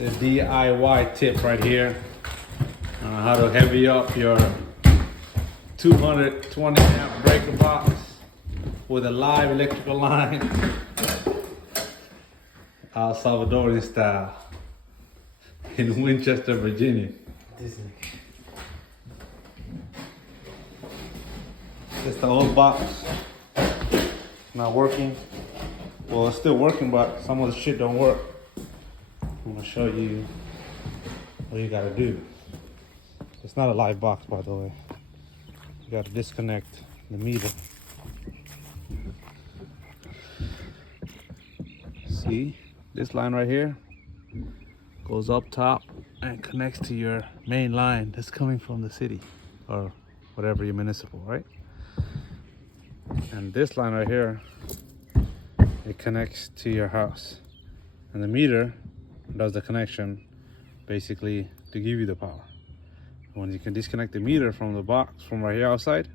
a DIY tip right here on how to heavy up your 220 amp breaker box with a live electrical line, El Salvadorian style, in Winchester, Virginia. Disney. It's the old box, not working. Well, it's still working, but some of the shit don't work. I'm gonna show you what you gotta do. It's not a live box, by the way. You gotta disconnect the meter. See, this line right here goes up top and connects to your main line that's coming from the city or whatever your municipal, right? And this line right here, it connects to your house, and the meter does the connection basically to give you the power. When you can disconnect the meter from the box from right here outside,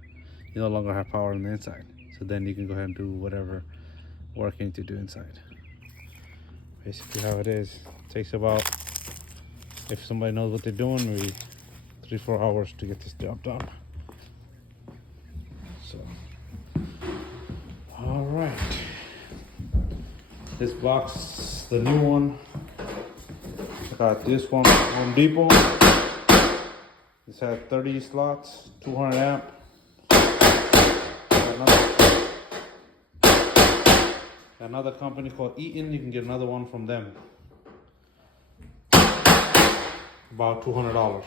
you no longer have power on the inside. So then you can go ahead and do whatever work you need to do inside. Basically how it is. It takes about, if somebody knows what they're doing, maybe 3-4 hours to get this job done. So, all right. This box, the new one, I got this one from Home Depot. This had 30 slots, 200 amp. Another company called Eaton, you can get another one from them. About $200.